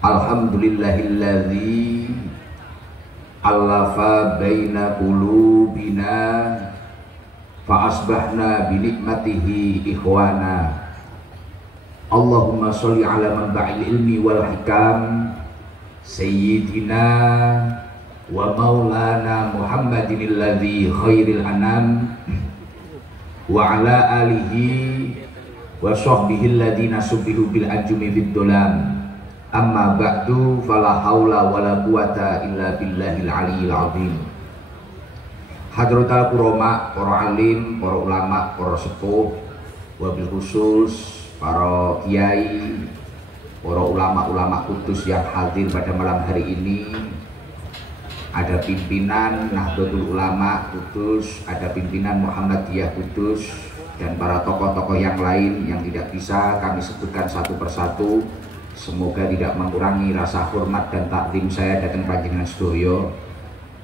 Alhamdulillahilladzi alafa baina qulubina fa asbahna bi nikmatihi ikhwana. Allahumma sholli ala manba'il ilmi wal hikam sayyidina wa maulana Muhammadin alladzi khairil anam wa ala alihi wa sahbihi alladhina subihu bil anjumi fid dolam. Amma ba'du, fala haula wala quwata illa billahil aliyyil azim. Hadratul kurama, para alim, para ulama, para sepuh, wabil khusus para kiai, para ulama-ulama kudus yang hadir pada malam hari ini. Ada pimpinan Nahdlatul Ulama Kudus, ada pimpinan Muhammadiyah Kudus, dan para tokoh-tokoh yang lain yang tidak bisa kami sebutkan satu persatu. Semoga tidak mengurangi rasa hormat dan takdim saya datang panjenengan sedoyo.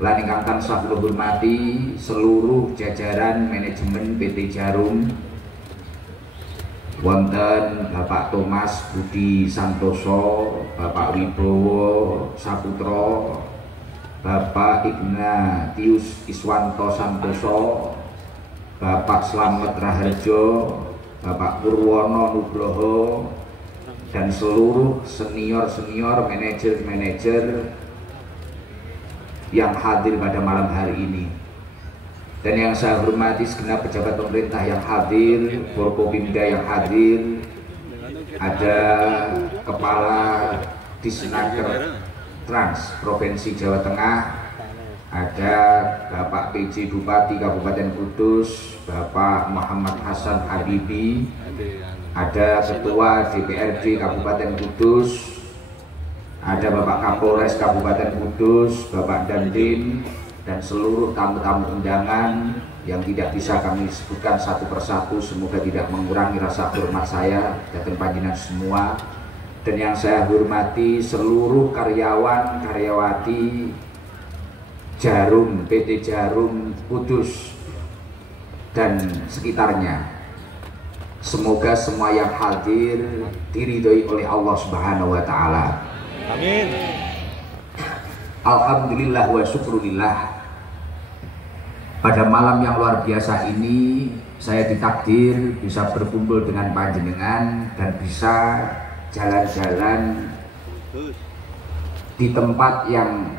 Lan ingkang tansah kula hormati seluruh jajaran manajemen PT Djarum. Wonten Bapak Thomas Budi Santoso, Bapak Wibowo Saputra, Bapak Ignatius Iswanto Santoso, Bapak Slamet Raharjo, Bapak Purwono Nugroho, dan seluruh senior-senior manajer-manajer yang hadir pada malam hari ini. Dan yang saya hormati segenap pejabat pemerintah yang hadir, Forkopimda yang hadir, ada Kepala Disnaker Trans Provinsi Jawa Tengah, ada Bapak PJ Bupati Kabupaten Kudus, Bapak Muhammad Hasan Habibi, ada Ketua DPRD Kabupaten Kudus, ada Bapak Kapolres Kabupaten Kudus, Bapak Dandim, dan seluruh tamu-tamu undangan yang tidak bisa kami sebutkan satu persatu. Semoga tidak mengurangi rasa hormat saya datang panjenengan semua. Dan yang saya hormati seluruh karyawan karyawati Djarum, PT Djarum Kudus dan sekitarnya. Semoga semua yang hadir diridhoi oleh Allah Subhanahu wa taala. Amin. Alhamdulillah wa syukurillah. Pada malam yang luar biasa ini saya ditakdir bisa berkumpul dengan panjenengan dan bisa jalan-jalan di tempat yang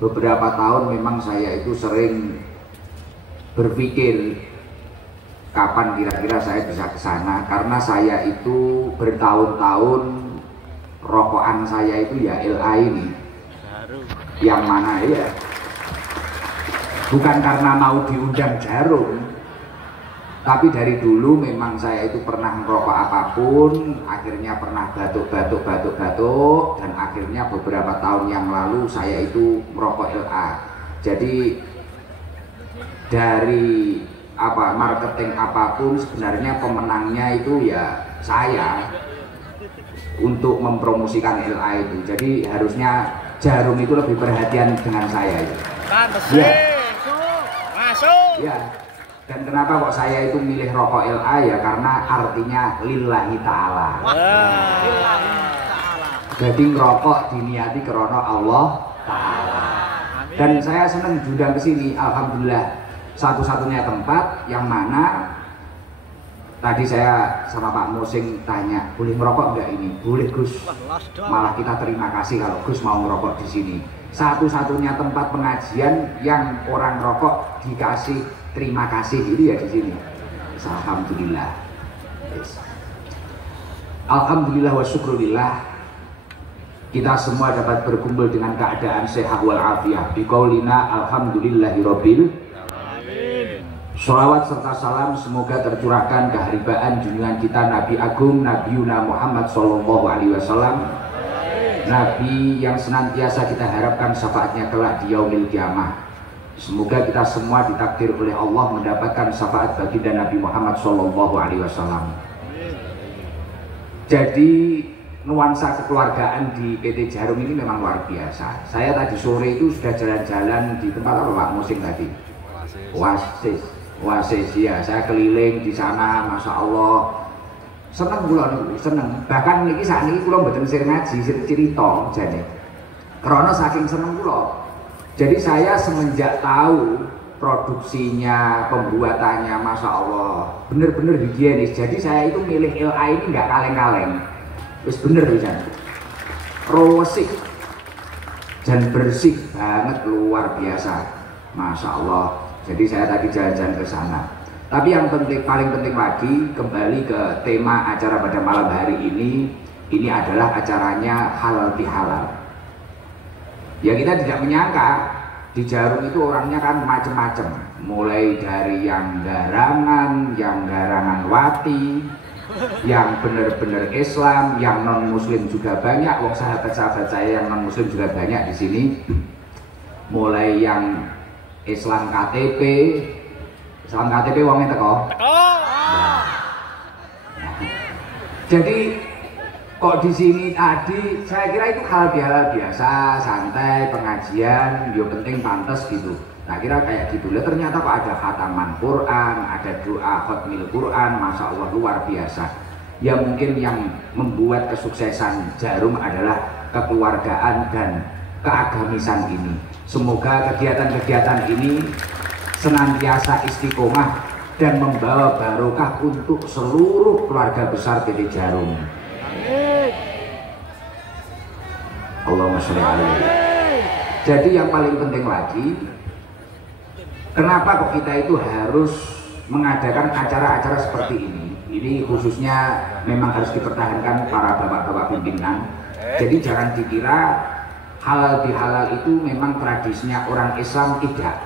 beberapa tahun memang saya itu sering berpikir kapan kira-kira saya bisa ke sana, karena saya itu bertahun-tahun rokokan saya itu ya LA ini, yang mana ya bukan karena mau diundang Djarum, tapi dari dulu memang saya itu pernah merokok apapun, akhirnya pernah batuk, dan akhirnya beberapa tahun yang lalu saya itu merokok LA. Jadi dari marketing apapun sebenarnya pemenangnya itu ya saya untuk mempromosikan LA itu. Jadi harusnya Djarum itu lebih perhatian dengan saya itu. Ya. Masuk. Ya. Dan kenapa kok saya itu milih rokok LA ya, karena artinya lillahi ta'ala. Jadi ngerokok diniati karena Allah ta'ala. Dan saya senang diundang ke sini, alhamdulillah. Satu-satunya tempat yang mana tadi saya sama Pak Mosing tanya, boleh merokok enggak ini? Boleh Gus. Malah kita terima kasih kalau Gus mau merokok di sini. Satu-satunya tempat pengajian yang orang rokok dikasih terima kasih itu ya di sini. Alhamdulillah. Yes. Alhamdulillah wa syukurillah. Kita semua dapat berkumpul dengan keadaan sehat wal afiah. Biqaulina alhamdulillahirabbil. Sholawat serta salam semoga tercurahkan keharibaan junjungan kita Nabi Agung Nabi Yuna Muhammad Sallallahu Alaihi Wasallam, Nabi yang senantiasa kita harapkan syafaatnya kelak di yaumil kiamah. Semoga kita semua ditakdir oleh Allah mendapatkan syafaat baginda Nabi Muhammad Sallallahu Alaihi Wasallam. Jadi nuansa kekeluargaan di PT Djarum ini memang luar biasa. Saya tadi sore itu sudah jalan-jalan di tempat apa Pak Mosing tadi? Oasis ya, saya keliling di sana, masya Allah Seneng kula niku, seneng. Bahkan niki sakniki kula mboten sir ngaji, sir cerita jane. Karena saking seneng kula. Jadi saya semenjak tahu produksinya, pembuatannya, masya Allah, bener-bener higienis. Jadi saya itu milih LA ini nggak kaleng-kaleng. Terus bener bisa, rosik dan bersih banget, luar biasa, masya Allah. Jadi saya tadi jalan-jalan ke sana. Tapi yang penting, paling penting lagi, kembali ke tema acara pada malam hari ini adalah acaranya halal bihalal. Ya kita tidak menyangka di Jarum itu orangnya kan macam-macam, mulai dari yang garangan wati, yang benar-benar Islam, yang non Muslim juga banyak. Wong sahabat-sahabat saya yang non Muslim juga banyak di sini. Mulai yang Islam KTP wongnya teko. Nah. Jadi kok di sini tadi saya kira itu hal biasa, santai, pengajian, yo penting pantas gitu. Nah kira kayak gitu lah, ternyata kok ada khataman Quran, ada doa khotmil Quran, masya Allah luar biasa. Ya mungkin yang membuat kesuksesan Jarum adalah kekeluargaan dan keagamisan ini. Semoga kegiatan-kegiatan ini senantiasa istiqomah dan membawa barokah untuk seluruh keluarga besar PT Jarum. Allahumma sholli alaihi. Jadi yang paling penting lagi, kenapa kok kita itu harus mengadakan acara-acara seperti ini? Ini khususnya memang harus dipertahankan para bapak-bapak pimpinan. Jadi jangan dikira halal bihalal itu memang tradisinya orang Islam, tidak.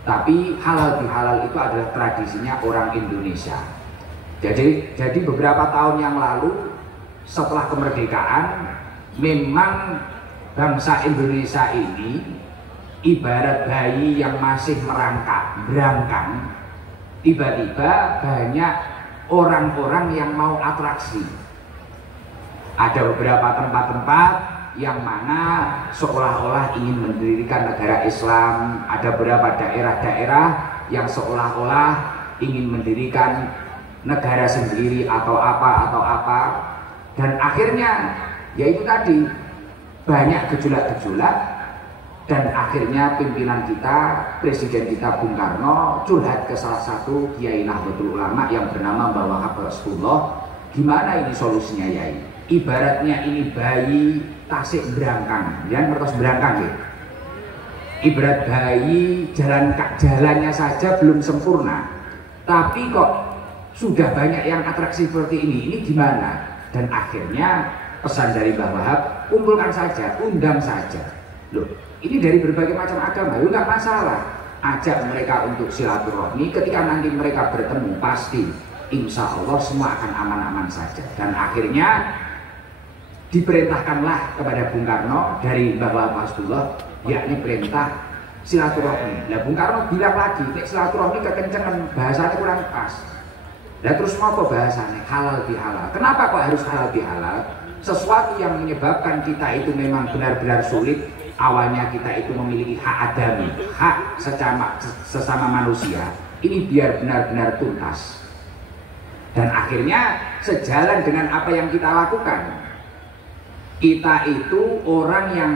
Tapi halal bihalal itu adalah tradisinya orang Indonesia. Jadi beberapa tahun yang lalu setelah kemerdekaan, memang bangsa Indonesia ini ibarat bayi yang masih berangkang. Tiba-tiba banyak orang-orang yang mau atraksi. Ada beberapa tempat-tempat yang mana seolah-olah ingin mendirikan negara Islam, ada beberapa daerah-daerah yang seolah-olah ingin mendirikan negara sendiri atau apa, dan akhirnya yaitu tadi banyak gejolak-gejolak, dan akhirnya pimpinan kita, presiden kita Bung Karno curhat ke salah satu Kiai Nahdlatul Ulama yang bernama Mbah Wahab Rasulullah. Gimana ini solusinya Yai? Ibaratnya ini bayi tasik berangkang, jangan mertos berangkang ya. Ibarat bayi jalannya saja belum sempurna, tapi kok sudah banyak yang atraksi seperti ini gimana? Dan akhirnya pesan dari Mbah Wahab, kumpulkan saja, undang saja. Loh, ini dari berbagai macam agama, itu nggak masalah. Ajak mereka untuk silaturahmi, ketika nanti mereka bertemu pasti insya Allah semua akan aman-aman saja. Dan akhirnya diperintahkanlah kepada Bung Karno dari Mbah Wahab Rasulullah, yakni perintah silaturahmi. Nah Bung Karno bilang lagi, nek silaturahmi kekencengan, bahasanya kurang pas. Nah terus mau apa bahasanya? Halal bihalal. Kenapa kok harus halal bihalal? Sesuatu yang menyebabkan kita itu memang benar-benar sulit. Awalnya kita itu memiliki hak adami, hak sesama manusia. Ini biar benar-benar tuntas. Dan akhirnya sejalan dengan apa yang kita lakukan, kita itu orang yang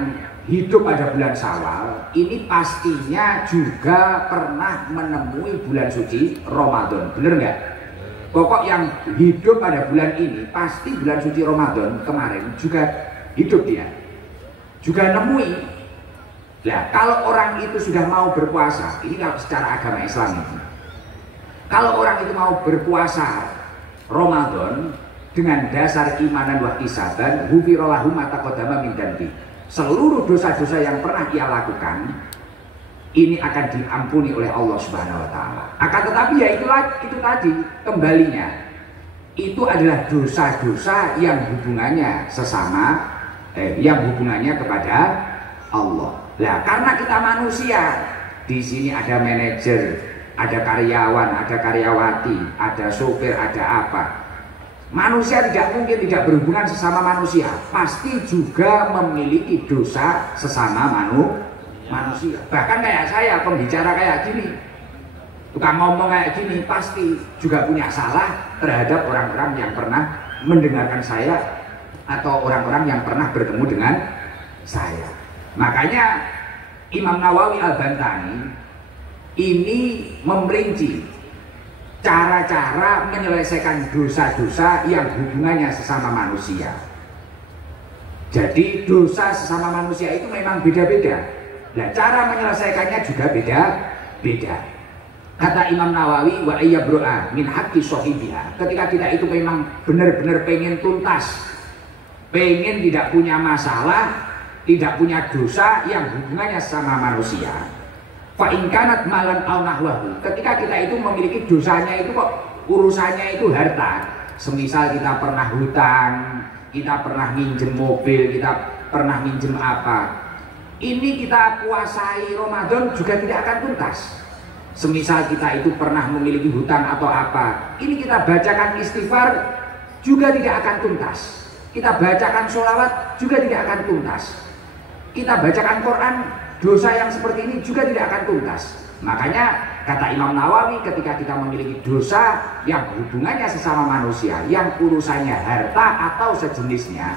hidup pada bulan Syawal ini pastinya juga pernah menemui bulan suci Ramadan, bener nggak? Pokok yang hidup pada bulan ini pasti bulan suci Ramadan kemarin juga hidup dia, juga nemui. Nah kalau orang itu sudah mau berpuasa, ini kalau secara agama Islam ini, kalau orang itu mau berpuasa Ramadan dengan dasar imanan wa ihsaban, ghufira ma taqaddama min dzambi. Seluruh dosa-dosa yang pernah ia lakukan ini akan diampuni oleh Allah Subhanahu wa taala. Akan tetapi ya itu tadi kembalinya. Itu adalah dosa-dosa yang hubungannya yang hubungannya kepada Allah. Nah, karena kita manusia, di sini ada manajer, ada karyawan, ada karyawati, ada sopir, ada apa. Manusia tidak mungkin tidak berhubungan sesama manusia, pasti juga memiliki dosa sesama manusia. Bahkan kayak saya, pembicara kayak gini, Tukang ngomong kayak gini pasti juga punya salah terhadap orang-orang yang pernah mendengarkan saya atau orang-orang yang pernah bertemu dengan saya. Makanya Imam Nawawi Al-Bantani ini memperinci cara-cara menyelesaikan dosa-dosa yang hubungannya sesama manusia. Jadi dosa sesama manusia itu memang beda-beda. Nah, cara menyelesaikannya juga beda-beda. Kata Imam Nawawi, wa ayyabru'a min haqqi sahibiha. Ketika kita itu memang benar-benar pengen tuntas, pengen tidak punya masalah, tidak punya dosa yang hubungannya sama manusia. Fa in kanat malan aw nahwahu. Ketika kita itu memiliki dosanya itu kok urusannya itu harta. Semisal kita pernah hutang, kita pernah minjem mobil, kita pernah minjem apa. Ini kita puasai Ramadan juga tidak akan tuntas. Semisal kita itu pernah memiliki hutang atau apa, ini kita bacakan istighfar juga tidak akan tuntas. Kita bacakan sholawat juga tidak akan tuntas. Kita bacakan Quran, dosa yang seperti ini juga tidak akan tuntas. Makanya kata Imam Nawawi, ketika kita memiliki dosa yang hubungannya sesama manusia, yang urusannya harta atau sejenisnya,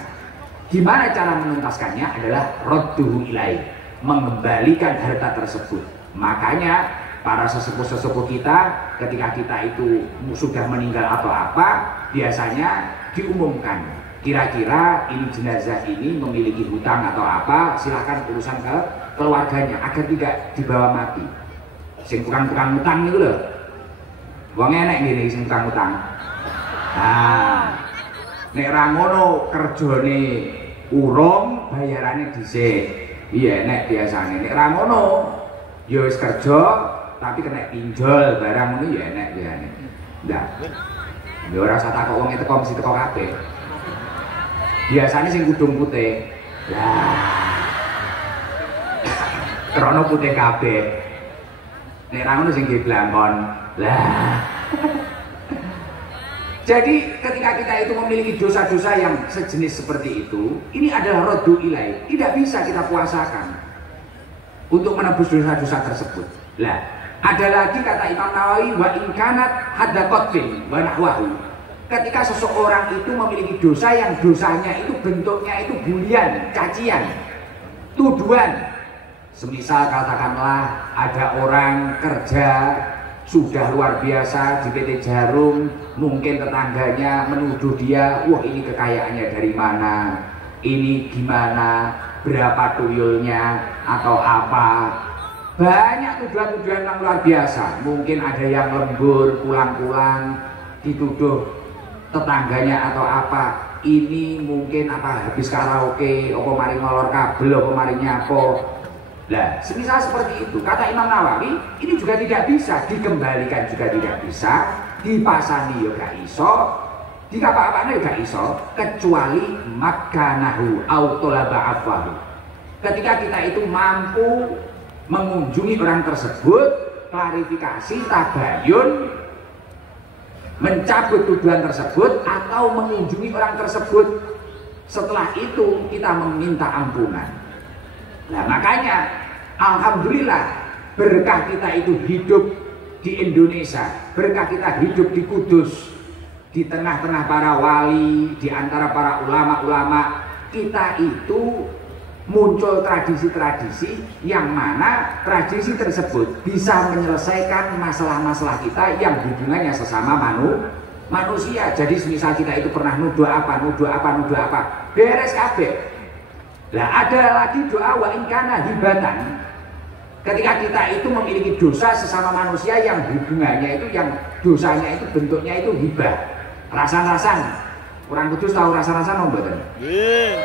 gimana cara menuntaskannya adalah radduhu ilaih, mengembalikan harta tersebut. Makanya para sesepuh-sesepuh kita ketika kita itu sudah meninggal atau apa, biasanya diumumkan kira-kira ini jenazah ini memiliki hutang atau apa, silahkan urusan ke keluarganya agar tidak dibawa mati. Sing tukang-tukang utang itu loh, wong enek gini sing tukang utang. Nah, nek ra ngono kerjane urung bayarannya dhisik. Iya nek biasane nek ra ngono ya wis kerja tapi kena pinjol barang ngono ya enek biasane. Ndak. Ya ora usah takok wong teko mesti teko kabeh. Biasane sing kudung putih. Lah. Krono putih kabeh. Nek ra ngono sing blangkon. Lah. Jadi ketika kita itu memiliki dosa-dosa yang sejenis seperti itu, ini adalah raddu ilaih. Tidak bisa kita puasakan untuk menebus dosa-dosa tersebut. Lah, ada lagi kata Imam Nawawi, wa in kanat hadda qatfin wa nahwahu. Ketika seseorang itu memiliki dosa yang dosanya itu bentuknya itu bulian, cacian, tuduhan. Semisal katakanlah ada orang kerja sudah luar biasa di PT Jarum, mungkin tetangganya menuduh dia, wah ini kekayaannya dari mana, ini gimana, berapa tuyulnya atau apa. Banyak tuduhan-tuduhan yang luar biasa. Mungkin ada yang lembur pulang-pulang dituduh tetangganya atau apa, ini mungkin apa habis karaoke, apa mari ngolor kabel, apa mari nyapo. Lah, semisal seperti itu, kata Imam Nawawi, ini juga tidak bisa dikembalikan, juga tidak bisa dipasani, juga iso dikapa-apane juga iso, kecuali makanahu autolaba afwahu. Ketika kita itu mampu mengunjungi orang tersebut, klarifikasi, tabayun, mencabut tuduhan tersebut, atau mengunjungi orang tersebut. Setelah itu kita meminta ampunan. Nah makanya alhamdulillah berkah kita itu hidup di Indonesia, berkah kita hidup di Kudus, di tengah-tengah para wali, di antara para ulama-ulama, kita itu muncul tradisi-tradisi yang mana tradisi tersebut bisa menyelesaikan masalah-masalah kita yang hubungannya sesama manusia. Jadi misal kita itu pernah nuduh apa, beres kabeh. Lah ada lagi doa wa in kana hibatan. Ketika kita itu memiliki dosa sesama manusia yang hubungannya itu, yang dosanya itu bentuknya itu hibah, rasan-rasan. Orang Kudus tahu rasan-rasan mboten? Nggih.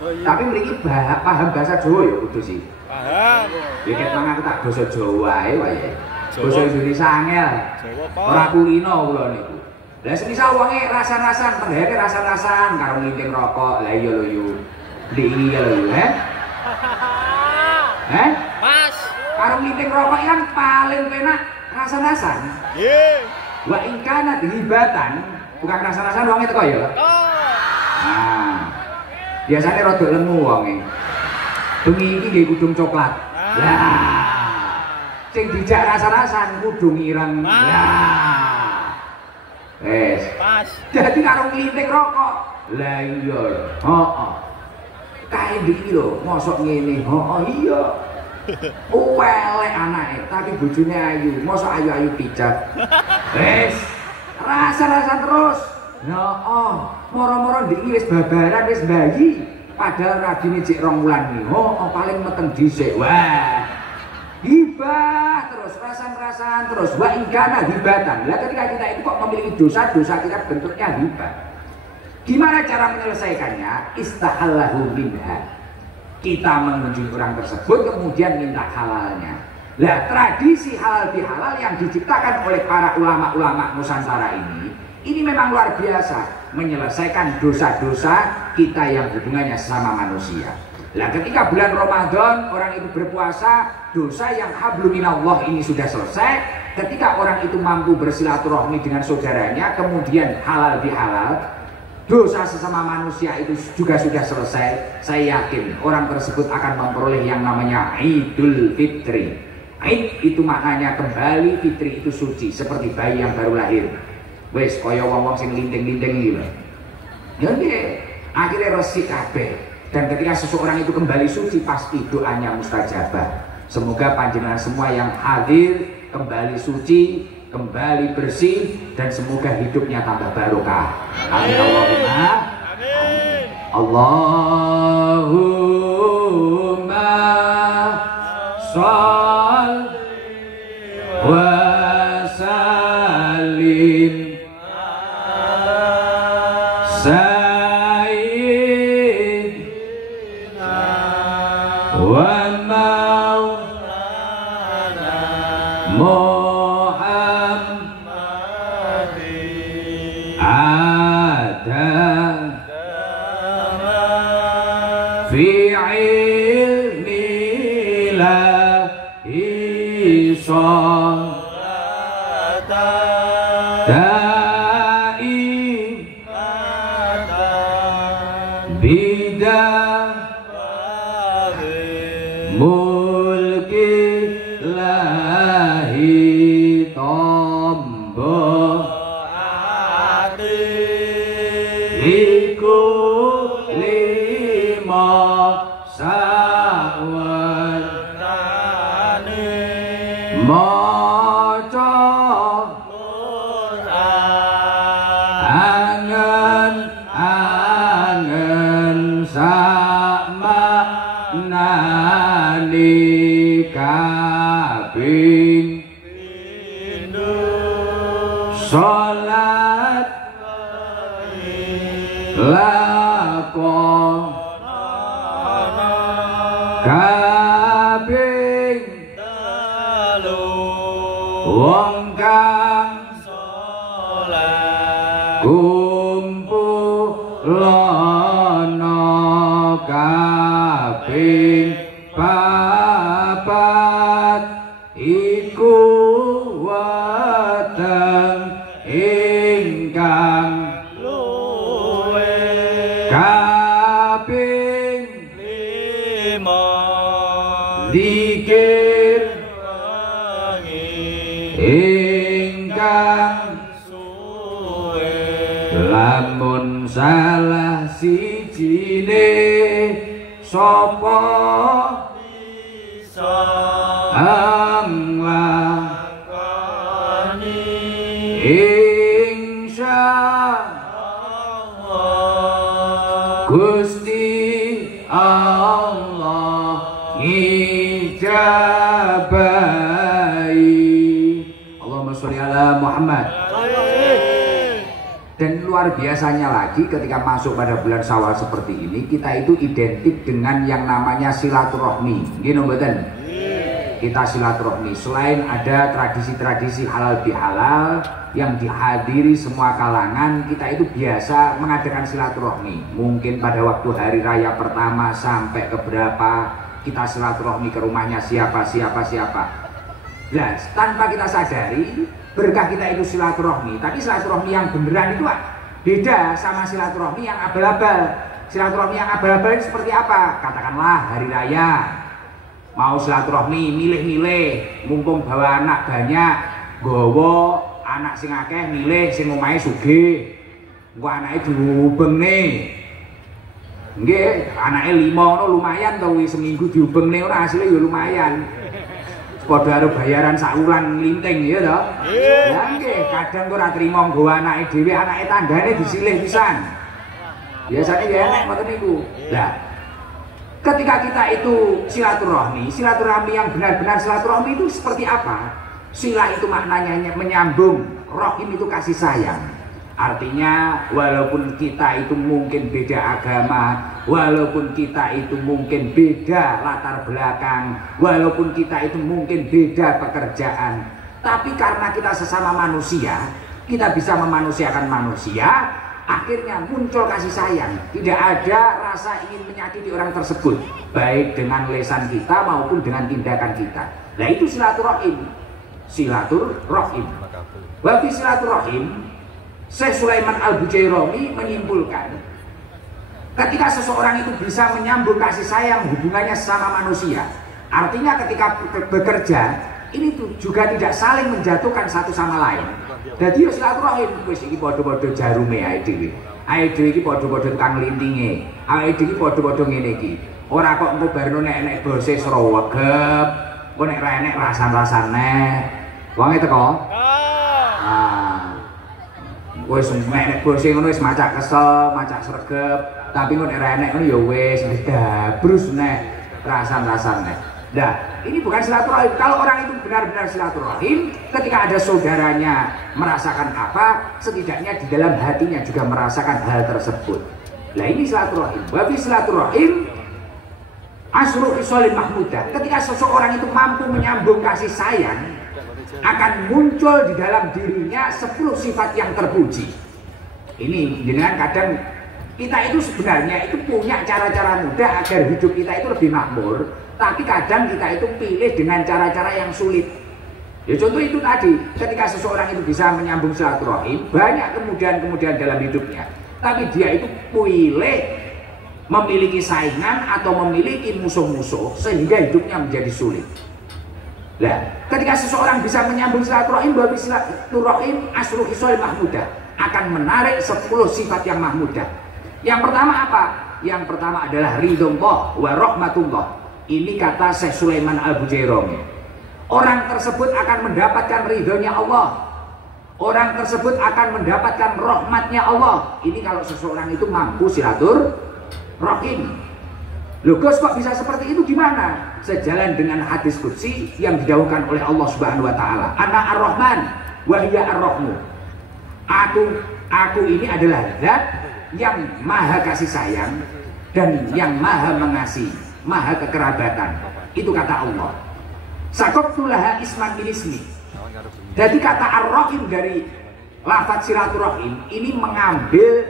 Tapi mriki paham bahasa Jawa ya Kudus sih. Paham. Ya ket mang aku tak basa Jawa ae wae. Basa Indonesia angel. Ora kulino kula niku. Lah semisal wonge rasan-rasan, penggahake rasan-rasan karo nginting rokok. Lah iya lho yu. Ndi lho yu, Mas. Karo nginting rokok yang paling penak rasan-rasan. Nggih. Wa in kana hibatan, bukan rasan-rasan wonge teko ya. Nah. Biasanya rada lemu wonge. Bengi iki nggih kudung coklat. Lah. sing dijak rasa-rasan kudu ngireng. Nah. Wes. Pas. Dadi karo nglinting rokok. Lah iya. Heeh. Kae iki lho, mosok ngene. Heeh iya. Elek anake, tapi bojone ayu. Mosok ayu-ayu pijat. Wes. Rasa-rasa terus. Heeh. Moro-moro ndiki wis babaran wis bayi. Padahal radine jek 2 wulan iki. Heeh, paling meteng dhisik. Wah. Hibah terus, rasan-rasan terus, wa ingkana hibatan. Lah ketika kita itu kok memiliki dosa-dosa kita bentuknya hibah. Gimana cara menyelesaikannya? Istahallahu minha. Kita mengunjungi orang tersebut kemudian minta halalnya. Lah tradisi halal bihalal yang diciptakan oleh para ulama-ulama Nusantara ini memang luar biasa menyelesaikan dosa-dosa kita yang hubungannya sama manusia. Nah ketika bulan Ramadan orang itu berpuasa, dosa yang hablum minallah ini sudah selesai. Ketika orang itu mampu bersilaturahmi dengan saudaranya, kemudian halal bihalal, dosa sesama manusia itu juga sudah selesai. Saya yakin orang tersebut akan memperoleh yang namanya Idul Fitri. Id itu maknanya kembali, fitri itu suci, seperti bayi yang baru lahir. Wes kaya wong-wong sing linting-linting iki lho. Ya nggih, akhirnya resik kabeh. Dan ketika seseorang itu kembali suci pasti doanya mustajabah. Semoga panjenengan semua yang hadir kembali suci, kembali bersih, dan semoga hidupnya tambah barokah. Amin Allahumma. Amin. Allahumma sholli wa sallim lamun salah sijine sapa bisa nglakoni insyaallah Gusti Allah ngijabahi. Allahumma sholli ala Muhammad. Dan luar biasanya lagi ketika masuk pada bulan Syawal seperti ini, kita itu identik dengan yang namanya silaturahmi. Gini mboten? Kita silaturahmi. Selain ada tradisi-tradisi halal bihalal yang dihadiri semua kalangan, kita itu biasa mengadakan silaturahmi. Mungkin pada waktu hari raya pertama sampai ke berapa kita silaturahmi ke rumahnya siapa. Nah, tanpa kita sadari berkah kita itu silaturahmi, tapi silaturahmi yang beneran itu beda sama silaturahmi yang abal-abal. Silaturahmi yang abal-abal itu seperti apa? Katakanlah hari raya, mau silaturahmi milih-milih, mumpung bawa anak banyak, gowo anak sing akeh milih sing omahe sugih. Engko anake diubengne. Nggih, anake 5 ngono lumayan to kuwi seminggu diubengne ora asile ya lumayan. Padha karo bayaran sak wulan nglinting ya to. Ya nggih, kadang ora trimo nggawa anake dhewe, anake tanggane disilih pisan. Biasanya ya enek ngoten niku. Lah, ketika kita itu silaturahmi yang benar-benar silaturahmi itu seperti apa? Sila itu maknanya menyambung, rahim itu kasih sayang. Artinya walaupun kita itu mungkin beda agama, walaupun kita itu mungkin beda latar belakang, walaupun kita itu mungkin beda pekerjaan, tapi karena kita sesama manusia, kita bisa memanusiakan manusia, akhirnya muncul kasih sayang. Tidak ada rasa ingin menyakiti orang tersebut, baik dengan lisan kita maupun dengan tindakan kita. Nah itu silaturahim. Silaturahim. Wa fi silaturahim, Syekh Sulaiman Al-Bujairami menyimpulkan, ketika seseorang itu bisa menyambung kasih sayang hubungannya sama manusia, artinya ketika bekerja ini tuh juga tidak saling menjatuhkan satu sama lain. Jadi ya silaturahim, wis iki padha-padha jarume ae dhewe. Ae dhewe iki padha-padha tukang lintinge. Ae dhewe iki padha-padha ngene iki. Ora kok engko barno nek bose srowegep, engko nek ra enek rasan-rasane. Wonge teko? Wis nek bose ngono wis macak kesel, macak sregep, tapi nek ora enek ngono ya wis dabrus nek rasan-rasane. Nah, ini bukan silaturahim. Kalau orang itu benar-benar silaturahim, ketika ada saudaranya merasakan apa, setidaknya di dalam hatinya juga merasakan hal tersebut. Nah, ini silaturahim. Wabi silaturahim asru isolin mahmudah. Ketika seseorang itu mampu menyambung kasih sayang, akan muncul di dalam dirinya 10 sifat yang terpuji. Ini dengan kadang kita itu sebenarnya itu punya cara-cara mudah agar hidup kita itu lebih makmur, tapi kadang kita itu pilih dengan cara-cara yang sulit. Ya contoh itu tadi, ketika seseorang itu bisa menyambung silaturahim, banyak kemudian dalam hidupnya, tapi dia itu pilih memiliki saingan atau memiliki musuh-musuh sehingga hidupnya menjadi sulit. Nah, ketika seseorang bisa menyambung silaturahim, babi silaturahim asru hisolil mahmudah, akan menarik 10 sifat yang mahmudah. Yang pertama apa? Yang pertama adalah ridhullah wa rahmatullah. Ini kata Syekh Sulaiman Al-Bujairami. Orang tersebut akan mendapatkan ridhonya Allah. Orang tersebut akan mendapatkan rahmatnya Allah. Ini kalau seseorang itu mampu silaturahim. Loh Gus, kok bisa seperti itu, gimana? Sejalan dengan hadis qudsi yang didhawuhkan oleh Allah Subhanahu wa taala. Ana Ar-Rahman wa hiya Ar-Rahmu. Aku ini adalah zat yang maha kasih sayang dan yang maha mengasihi, maha kekerabatan. Itu kata Allah. Sakoktu laha isman bil ismi. Jadi kata Ar-Rahim dari lafaz silaturahim ini mengambil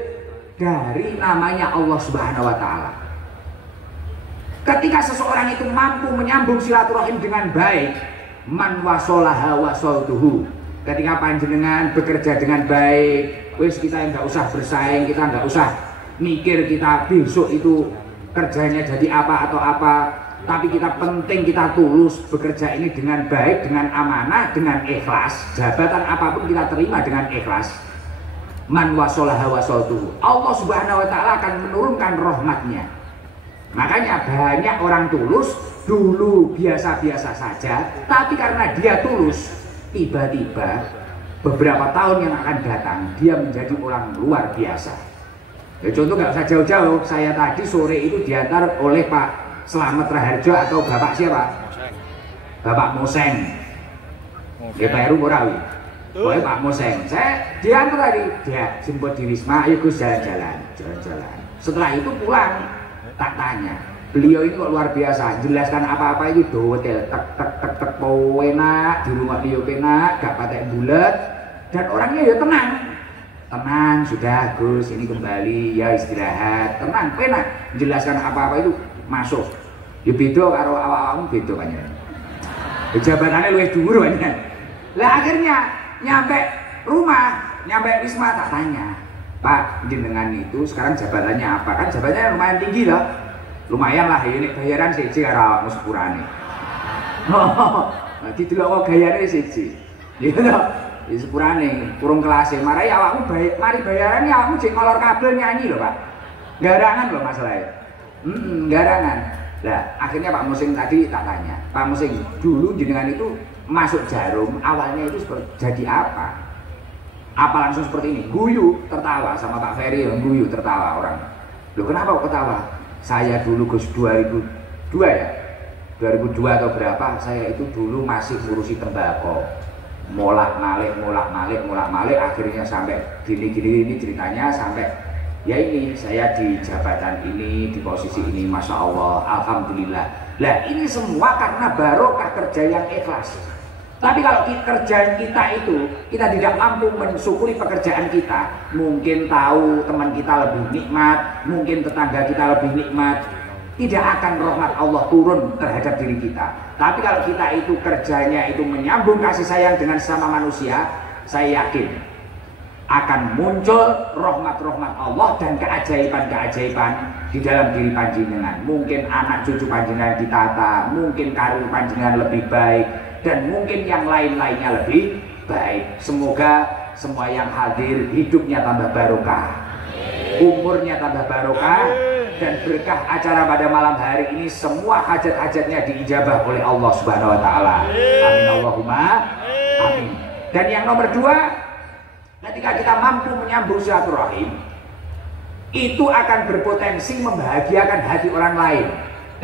dari namanya Allah Subhanahu wa taala. Ketika seseorang itu mampu menyambung silaturahim dengan baik, man wasolaha wasoltuhu. Ketika panjenengan bekerja dengan baik, wis kita nggak usah bersaing, kita nggak usah mikir kita besok itu kerjanya jadi apa atau apa, tapi kita penting kita tulus bekerja ini dengan baik, dengan amanah, dengan ikhlas. Jabatan apapun kita terima dengan ikhlas. Man wasolaha wasoltuhu. Allah Subhanahu wa taala akan menurunkan rahmatnya. Makanya banyak orang tulus dulu biasa-biasa saja, tapi karena dia tulus, tiba-tiba beberapa tahun yang akan datang dia menjadi orang luar biasa. Ya, contoh nggak usah jauh-jauh, saya tadi sore itu diantar oleh Pak Slamet Raharjo atau Bapak siapa? Bapak Moseng. Ya Pak Heru Morawi. Pokoknya Pak Moseng. Saya diantar tadi, dia jemput di Wisma, ayo Gus jalan-jalan. Setelah itu pulang. Tak tanya, beliau ini kok luar biasa, jelaskan apa-apa itu detail, tek enak, di rumah beliau enak, gak pakai bulat, dan orangnya ya tenang, sudah Gus ini kembali ya istirahat, tenang, enak, jelaskan apa-apa itu masuk. Ya beda karo awak-awakmu beda banyak. Jabatannya luwih dhuwur banyak. Lah akhirnya nyampe rumah, nyampe Wisma tak tanya. Pak, jenengan itu sekarang jabatannya apa? Kan jabatannya lumayan tinggi lah. Lumayan lah, ini bayaran siji karo awakmu sepurane. Nah, didelok gayane siji. Ya to. Wis sepurane, kurung kelas e. Marai awakmu mari bayaran awakmu jek kolor kabel nyanyi lho, Pak. Garangan lho masalahnya. Garangan. Lah, akhirnya Pak Musing tadi tak tanya. Pak Musing, dulu jenengan itu masuk Jarum, awalnya itu jadi apa? Apa langsung seperti ini? Guyu, tertawa sama Pak Ferry, guyu, tertawa orang. Loh, kenapa kok ketawa? Saya dulu Gus 2002 ya? 2002 atau berapa, saya itu dulu masih ngurusi tembakau. Molak-malik, akhirnya sampai gini-gini ini ceritanya sampai ya ini saya di jabatan ini, di posisi ini, Masya Allah, Alhamdulillah. Lah ini semua karena barokah kerja yang ikhlas. Tapi kalau kerjaan kita itu kita tidak mampu mensyukuri pekerjaan kita, mungkin tahu teman kita lebih nikmat, mungkin tetangga kita lebih nikmat, tidak akan rahmat Allah turun terhadap diri kita. Tapi kalau kita itu kerjanya itu menyambung kasih sayang dengan sama manusia, saya yakin akan muncul rahmat-rahmat Allah dan keajaiban-keajaiban di dalam diri panjenengan. Mungkin anak cucu panjenengan ditata, mungkin karir panjenengan lebih baik, dan mungkin yang lain-lainnya lebih baik. Semoga semua yang hadir hidupnya tambah barokah, umurnya tambah barokah, dan berkah acara pada malam hari ini semua hajat-hajatnya diijabah oleh Allah Subhanahu wa taala. Amin Allahumma amin. Dan yang nomor 2, ketika kita mampu menyambung silaturahim, itu akan berpotensi membahagiakan hati orang lain.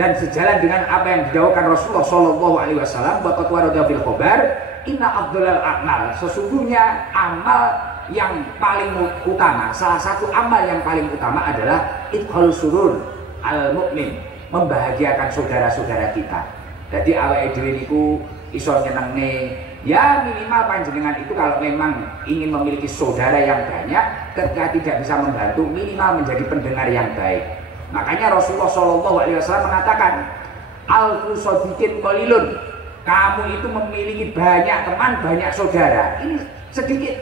Dan sejalan dengan apa yang didawuhkan Rasulullah Shallallahu Alaihi Wasallam, bahwa warada fil khobar, inna afdhalal a'mal, sesungguhnya amal yang paling utama, salah satu amal yang paling utama adalah idkhal surur al mukmin, membahagiakan saudara-saudara kita. Jadi awake dhewe niku iso nyenengne, ya minimal panjenengan itu kalau memang ingin memiliki saudara yang banyak, ketika tidak bisa membantu, minimal menjadi pendengar yang baik. Makanya Rasulullah Shallallahu Alaihi Wasallam mengatakan, alfu sodikin qalilun, kamu itu memiliki banyak teman, banyak saudara. Ini sedikit.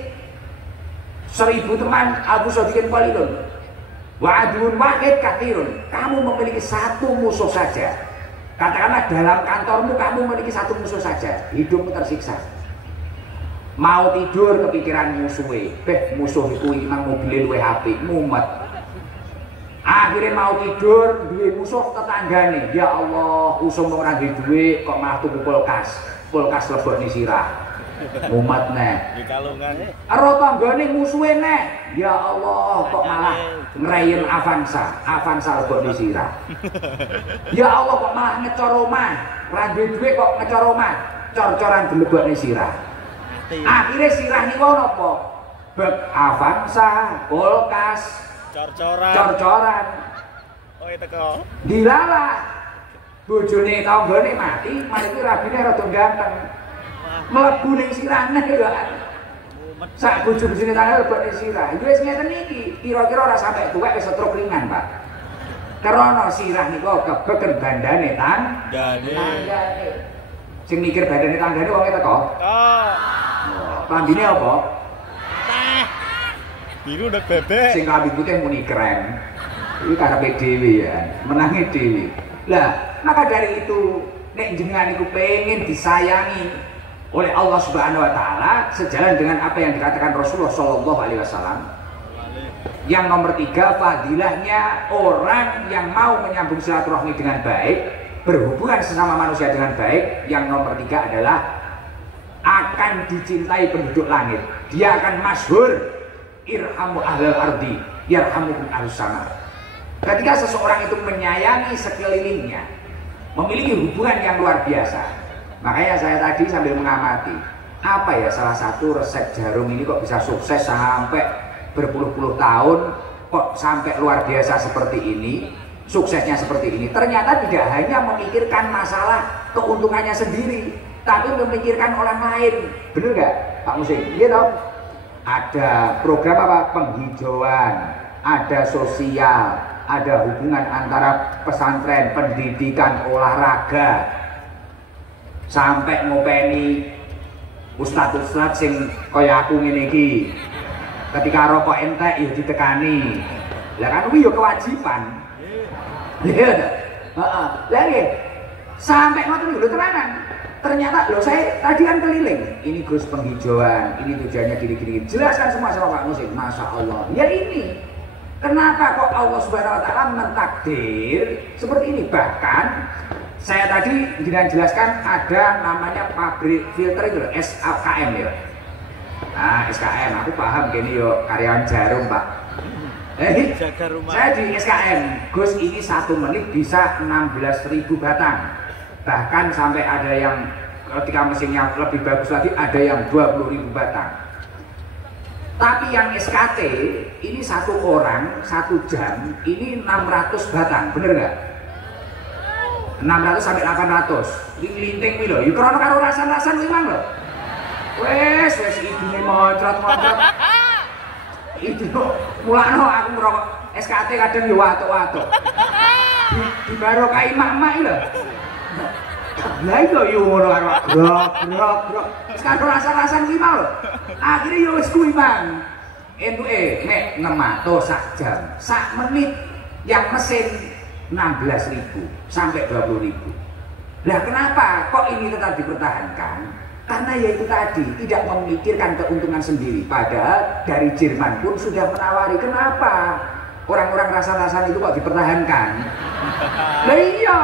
1000 teman, alfu sodikin qalilun. Wa adun wahid kathirun, kamu memiliki satu musuh saja. Katakanlah dalam kantormu kamu memiliki satu musuh saja, hidupmu tersiksa. Mau tidur kepikiran musuhe, musuh itu imang mobil luwe HP, mumet. Akhirnya mau tidur, duwe musuh tetanggane. Ya Allah, usum ora duwe kok malah tuku kulkas lebokne sirah. Mumet neh. Di kalungan. Karo tanggane musuhe neh. Ya Allah, kok malah ngreyen Avanza lebokne sirah. Ya Allah, kok malah ngecor omah. Ora duwe kok ngecor omah. Cor-coran dilebokne sirah. Akhirnya sirah niku napa? Bek Avanza, kulkas, cor-coran. Oh itu kok dilalah bojone tanggane mati, mari ku rabine rada ganteng mlebu ning sirahne lho. Sak bojo-bojone tanggane lebokne sirah. Iki wis ngeten iki, kira-kira ora sampai tuwek wis stroke ringan, Pak. Karena sirah niku kebeken bandane tanggane. Sing mikir bandane tanggane wong teko. Klambine apa? Biru udah bebek. Sing klambi putih muni keren. Iki karepe dhewe ya, menangi dhewe. Lah, maka dari itu nek jenengan iku pengen disayangi oleh Allah Subhanahu wa taala sejalan dengan apa yang dikatakan Rasulullah Shallallahu alaihi wasallam. Yang nomor 3, fadilahnya orang yang mau menyambung silaturahmi dengan baik, berhubungan sesama manusia dengan baik. Yang nomor 3 adalah akan dicintai penduduk langit. Dia akan masyhur. Irhamu ahlal ardi yarhamukum ahlus sama. Ketika seseorang itu menyayangi sekelilingnya, memiliki hubungan yang luar biasa. Makanya saya tadi sambil mengamati, apa ya salah satu resep Jarum ini kok bisa sukses sampai berpuluh-puluh tahun, kok sampai luar biasa seperti ini, suksesnya seperti ini. Ternyata tidak hanya memikirkan masalah keuntungannya sendiri, tapi memikirkan orang lain. Bener nggak Pak Musing? Iya dong. Ada program apa? Penghijauan, ada sosial, ada hubungan antara pesantren, pendidikan, olahraga, sampai ngopeni ustadz-ustadz sing kaya aku ngene iki. Ketika rokok entek ya ditekani. Lah kan kuwi ya kewajiban. Iya. Heeh. Lah Sampai ngoten lho tenanan. Ternyata loh saya tadi kan keliling. Ini Gus penghijauan, ini tujuannya gini-gini. Jelaskan semua sama Pak Musik. Masya Allah. Ya ini. Kenapa kok Allah Subhanahu Wa Taala mentakdir seperti ini? Bahkan saya tadi jelaskan ada namanya pabrik filter itu loh, SKM ya. Nah SKM aku paham gini yo karyawan Jarum Pak. Saya di SKM, Gus ini 1 menit bisa 16.000 batang. Bahkan sampai ada yang ketika mesinnya lebih bagus lagi ada yang 20.000 batang. Tapi yang SKT ini 1 orang 1 jam ini 600 batang, bener nggak? 600 sampai 800. Ini linting nih loh. Yuk krono karo rasan-rasan memang loh. Wes idune mocrot-mocrot. Itu mulakno aku ngerokok SKT kadang yo watuk-watuk. Di barokah emak-emak lho. Lah iya yo ngono karo grok. Sekarang rasa-rasan kuwi mau. Akhire yo wis kuwi Bang. Entuke nek 600 sak jam. Sak menit yang mesin 16.000 sampai 20.000. Lah kenapa kok ini tetap dipertahankan? Karena ya itu tadi tidak memikirkan keuntungan sendiri. Padahal dari Jerman pun sudah menawari. Kenapa orang-orang rasa-rasan itu kok dipertahankan? Lah iya.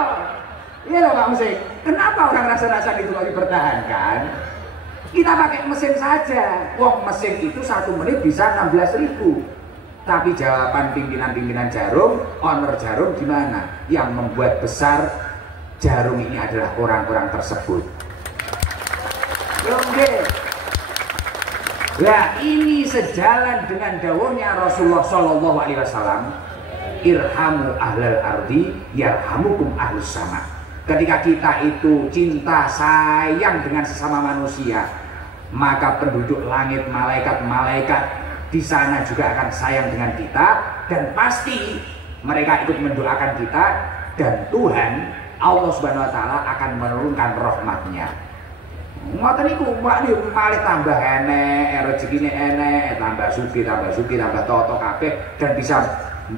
Iya loh Pak Musik, kenapa orang rasa-rasan itu kok dipertahankan? Kita pakai mesin saja. Wong mesin itu 1 menit bisa 16.000. Tapi jawaban pimpinan-pimpinan Jarum, owner Jarum gimana? Yang membuat besar Jarum ini adalah orang-orang tersebut. Oke. Nah ini sejalan dengan dawuhnya Rasulullah Shallallahu Alaihi Wasallam, irhamu ahlal ardi yarhamukum ahlus sama. Ketika kita itu cinta sayang dengan sesama manusia, maka penduduk langit, malaikat-malaikat di sana juga akan sayang dengan kita, dan pasti mereka ikut mendoakan kita, dan Tuhan Allah Subhanahu Wa Taala akan menurunkan rahmatnya. Ngoten niku malah tambah enek, rezekine enek, tambah sugi, tambah toto kabeh, dan bisa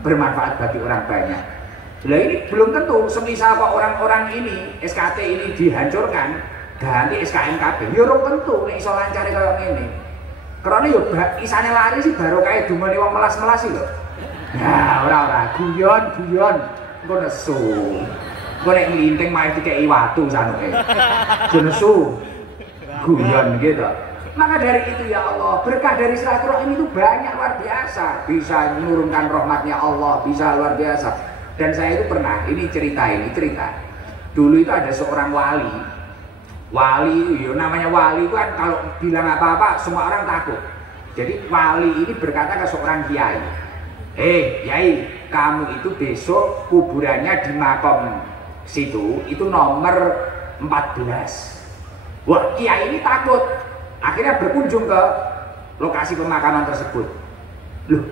bermanfaat bagi orang banyak. Lah ini belum tentu, semisal kok orang-orang ini SKT ini dihancurkan, ganti SKM kabeh, ya ora tentu nek iso lancar kaya ngene. Karena yo isane lari sih baru kayak dumane wong melas-melas lho. Nah, ora guyon, engko nesu. Engko nek nglinting malah dikeki watu sanuke. Nesu. Guyon gitu. Maka dari itu ya Allah, berkah dari silaturahmi itu banyak, luar biasa. Bisa menurunkan rahmatnya Allah, bisa luar biasa. Dan saya itu pernah, ini cerita. Dulu itu ada seorang wali, namanya wali itu kan kalau bilang apa-apa semua orang takut. Jadi wali ini berkata ke seorang kiai, Kiai, kamu itu besok kuburannya di makom situ, itu nomor 14. Wah, kiai ini takut. Akhirnya berkunjung ke lokasi pemakaman tersebut. Loh,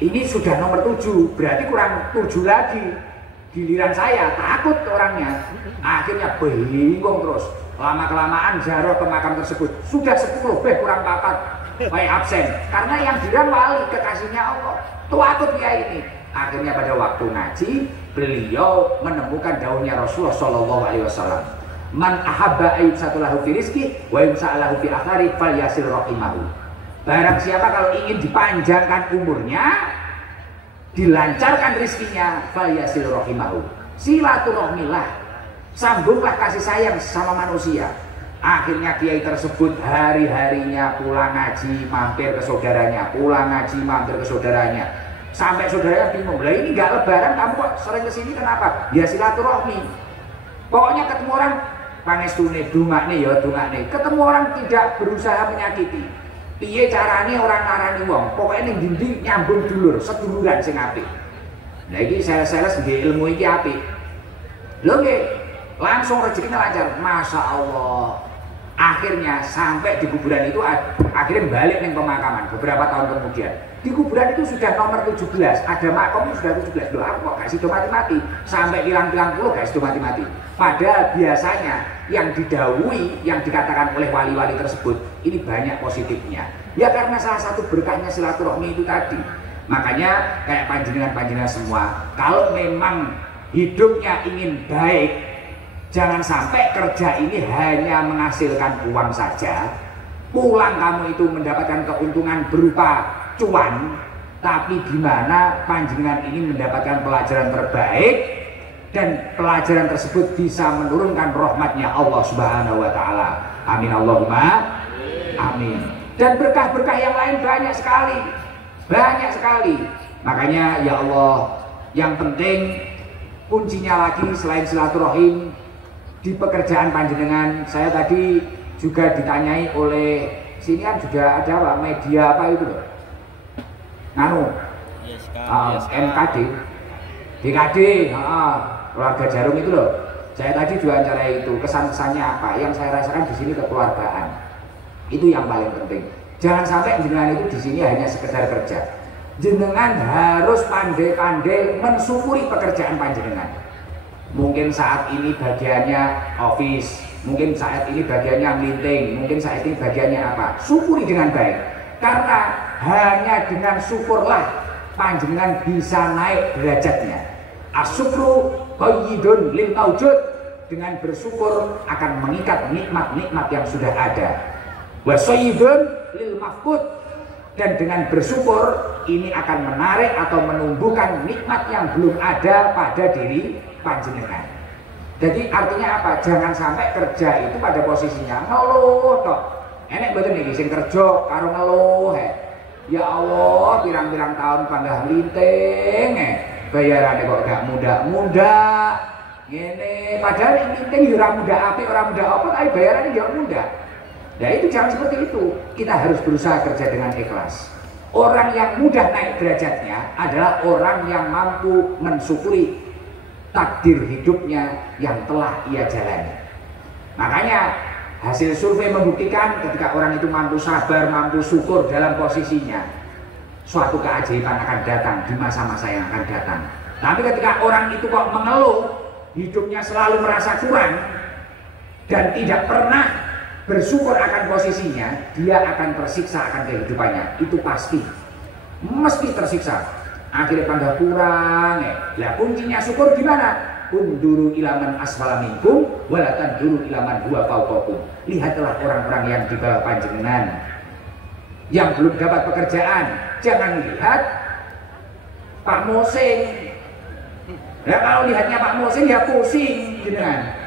ini sudah nomor 7, berarti kurang 7 lagi. Giliran saya, takut orangnya. Akhirnya bingung terus. Lama-kelamaan ziarah ke makam tersebut. Sudah 10, kurang 4. Baik absen. Karena yang bilang wali, kekasihnya Allah. Takut kiai ini. Akhirnya pada waktu ngaji, beliau menemukan daunnya Rasulullah Shallallahu Alaihi Wasallam. Man ahabba ayyub satulahu fi rizki wa yumsa'alahu fi akhari falyasil rahimahu. Barang siapa kalau ingin dipanjangkan umurnya, dilancarkan rizkinya, falyasil rahimahu. Silaturahmilah, sambunglah kasih sayang sama manusia. Akhirnya kiai tersebut hari-harinya pulang ngaji mampir ke saudaranya, sampai saudaranya bingung, lah ini nggak lebaran kamu kok sering kesini kenapa? Ya silaturahmi. Pokoknya ketemu orang pangestune dungakne ya dungakne. Ketemu orang tidak berusaha menyakiti. Piye carane orang ngarani wong? Pokoknya ning dinding nyambung dulur, seduluran sing apik. Nah iki sales-sales nggih ilmu iki apik. Lho nggih, langsung rezekinya lancar. Masya Allah. Akhirnya sampai di kuburan itu akhirnya balik ning pemakaman beberapa tahun kemudian. Di kuburan itu sudah nomor 17, ada makomnya sudah 17. Loh, aku kok gak sido mati-mati, sampai bilang-bilang puluh gak sido mati-mati. Padahal biasanya yang didhawuhi, yang dikatakan oleh wali-wali tersebut, ini banyak positifnya. Ya karena salah satu berkahnya silaturahmi itu tadi. Makanya kayak panjenengan-panjenengan semua, kalau memang hidupnya ingin baik, Jangan sampai kerja ini hanya menghasilkan uang saja, pulang kamu itu mendapatkan keuntungan berupa cuan, tapi gimana panjenengan ini mendapatkan pelajaran terbaik dan pelajaran tersebut bisa menurunkan rahmatnya Allah Subhanahu wa taala. Amin Allahumma amin. Dan berkah-berkah yang lain banyak sekali. Banyak sekali. Makanya ya Allah, yang penting kuncinya lagi selain silaturahim di pekerjaan panjenengan. Saya tadi juga ditanyai oleh sini kan juga ada apa media apa itu loh, nganu MKD DKD keluarga jarum itu loh. Saya tadi juga wawancarai itu, kesan-kesannya apa yang saya rasakan di sini kekeluargaan itu yang paling penting. Jangan sampai jenengan itu di sini hanya sekedar kerja. Jenengan harus pandai-pandai mensyukuri pekerjaan panjenengan. Mungkin saat ini bagiannya office, mungkin saat ini bagiannya meeting, mungkin saat ini bagiannya apa. Syukuri dengan baik, karena hanya dengan syukurlah panjenengan bisa naik derajatnya. Asyukru qayyidun lil maujud. Dengan bersyukur akan mengikat nikmat-nikmat yang sudah ada. Wa sayyidun lil mafqud. Dan dengan bersyukur ini akan menarik atau menumbuhkan nikmat yang belum ada pada diri panjenengan. Jadi artinya apa? Jangan sampai kerja itu pada posisinya ngeluh toh. Enek betul nih sing kerja karo ngeluh ya Allah, pirang-pirang tahun panggah linting bayarannya kok gak muda-muda ngene, padahal yang linting ya ora muda apik, ora muda apa, tapi bayarannya ya muda. Nah itu jangan seperti itu. Kita harus berusaha kerja dengan ikhlas. Orang yang mudah naik derajatnya adalah orang yang mampu mensyukuri takdir hidupnya yang telah ia jalani. Makanya hasil survei membuktikan ketika orang itu mampu sabar, mampu syukur dalam posisinya, suatu keajaiban akan datang di masa-masa yang akan datang. Tapi ketika orang itu kok mengeluh, hidupnya selalu merasa kurang dan tidak pernah bersyukur akan posisinya, dia akan tersiksa akan kehidupannya. Itu pasti, mesti tersiksa. Akhirnya pandang kurang. Lah kuncinya syukur gimana? Unduru ilaman asfala minkum walatan duru ilaman huwa fawqakum. Lihatlah orang-orang yang di bawah panjenengan yang belum dapat pekerjaan. Jangan lihat Pak Mosing. Ya kalau lihatnya Pak Mosing ya pusing jenengan.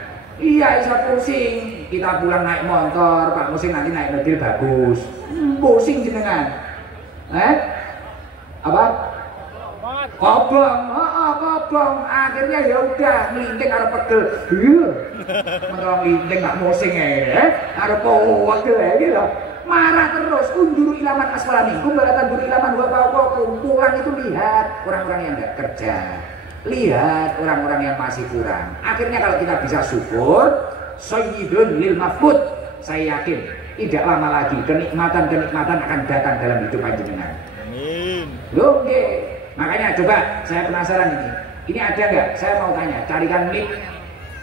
Iya, bisa pusing. Kita pulang naik motor, Pak Mosing nanti naik mobil bagus. Pusing jenengan. Apa? Kobong. Kobong. Akhirnya ya udah melinting arep pegel. Mentang melinting Pak Mosing arep pegel gitu. Marah terus. Unduru ilaman asfala minkum walatan duru ilaman huwa fawqakum. Pulang itu lihat orang-orang yang enggak kerja. Lihat orang-orang yang masih kurang. Akhirnya kalau kita bisa syukur, sayyidun lil mafqud, saya yakin tidak lama lagi kenikmatan-kenikmatan akan datang dalam hidup panjenengan. Amin. Oke. Makanya coba saya penasaran ini. Ini ada nggak? Saya mau tanya, carikan mic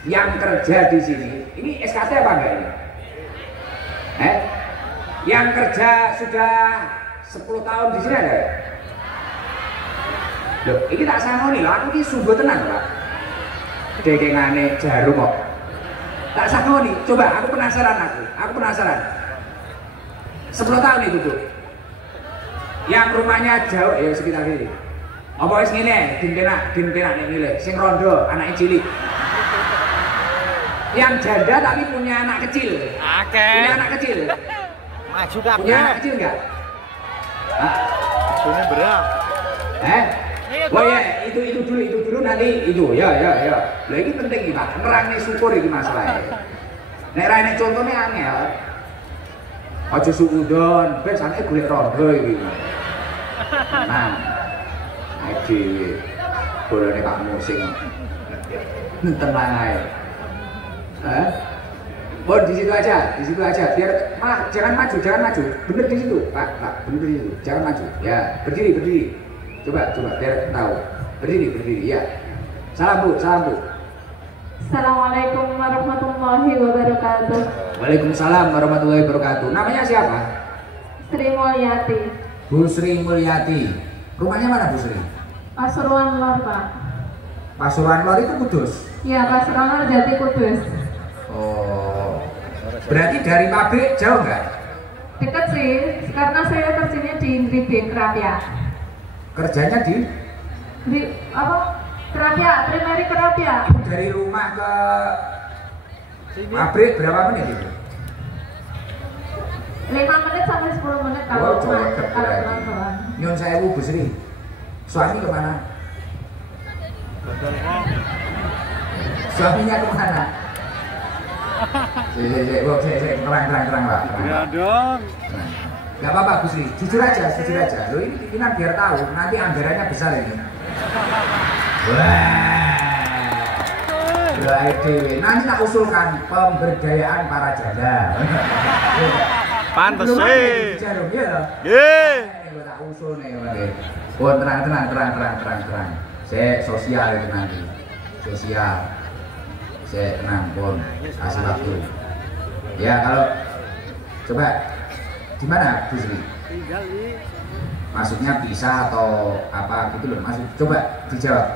yang kerja di sini. Ini SKT apa enggak ini? Yang kerja sudah 10 tahun di sini ada? Loh, ini tak sangoni lho, aku ini sungguh tenang Pak. Dekengane jarum kok. Tak sangoni, coba aku penasaran aku penasaran. 10 tahun itu tuh. Yang rumahnya jauh ya sekitar sini. Apa wis ngene, dintenak nek ngile, sing rondo, anake cilik. Yang janda tapi punya anak kecil. Punya anak kecil. Maju kabeh. Punya anak kecil enggak? Punya berat. Oh ya, itu dulu nanti itu ya. Lah ini penting iki, Pak. Nerangne syukur iki masalahnya. Nek ra nek contone angel. Aja suudon, ben sane golek rondo iki. Nah. Aji bolone Pak Mosing. Tenang ae. Di situ aja. Biar jangan maju. Bener di situ, Pak, bener di situ. Jangan maju. Ya, berdiri. Coba biar tahu. Berdiri ya. Salam Bu. Assalamualaikum warahmatullahi wabarakatuh. Waalaikumsalam warahmatullahi wabarakatuh. Namanya siapa? Sri Mulyati. Bu Sri Mulyati. Rumahnya mana Bu Sri? Pasuruan Lor, Pak. Pasuruan Lor itu Kudus? Ya, Pasuruan Lor Jati Kudus. Oh, berarti dari pabrik jauh nggak? Dekat sih, karena saya kerjanya di Ingribin, Kerapia. Kerjanya di apa? Kerapia, Primary Kerapia. Itu dari rumah ke pabrik berapa menit itu? 5 menit sampai 10 menit Oh, kalau pelan-pelan. Nyon sewu Bu Sri. Suami kemana? Suaminya kemana? Terang Pak. Ya dong. Gak apa-apa Bu Sri, jujur aja. Lo ini pimpinan biar tahu, nanti anggarannya besar ini. Wah, nanti tak usulkan pemberdayaan para janda. Pantes sih. Jarum ya loh. Nggih. Gue tak usul nih, oh terang. Saya sosial itu nanti, sosial. Saya tenang pun, kasih waktu. Ya kalau coba di mana Bu Sri? Maksudnya bisa atau apa gitu loh? Maksud coba dijawab.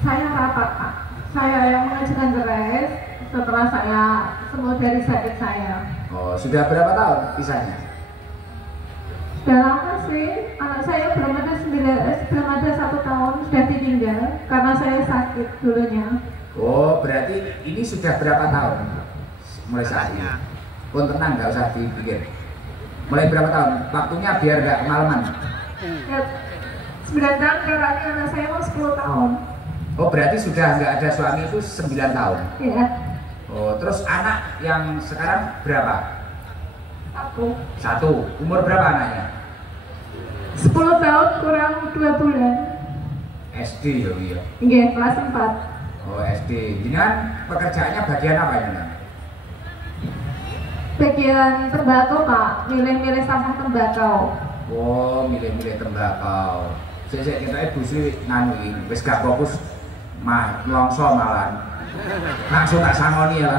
Saya rapat Pak. Saya yang mengajukan cerai setelah saya sembuh dari sakit saya. Oh, sudah berapa tahun pisahnya? Sudah lama sih. Anak saya belum ada 1 tahun sudah ditinggal karena saya sakit dulunya. Oh, berarti ini sudah berapa tahun? Mulai saat ini. Pun tenang, nggak usah dipikir. Mulai berapa tahun? Waktunya biar nggak kemalaman. Ya, 9 tahun karena anak saya mau 10 tahun. Oh, berarti sudah nggak ada suami itu 9 tahun. Iya. Oh, terus anak yang sekarang berapa? Aku. 1. Umur berapa anaknya? 10 tahun kurang 2 bulan. SD ya, iya. Iya, kelas 4. Oh, SD. Jadi kan pekerjaannya bagian apa ini? Bagian tembakau Pak, milih-milih sampah tembakau. Oh, milih-milih tembakau. Saya kira Bu Sri nganu ini, wis gak fokus mah longso malan. Langsung tak sangoni ya.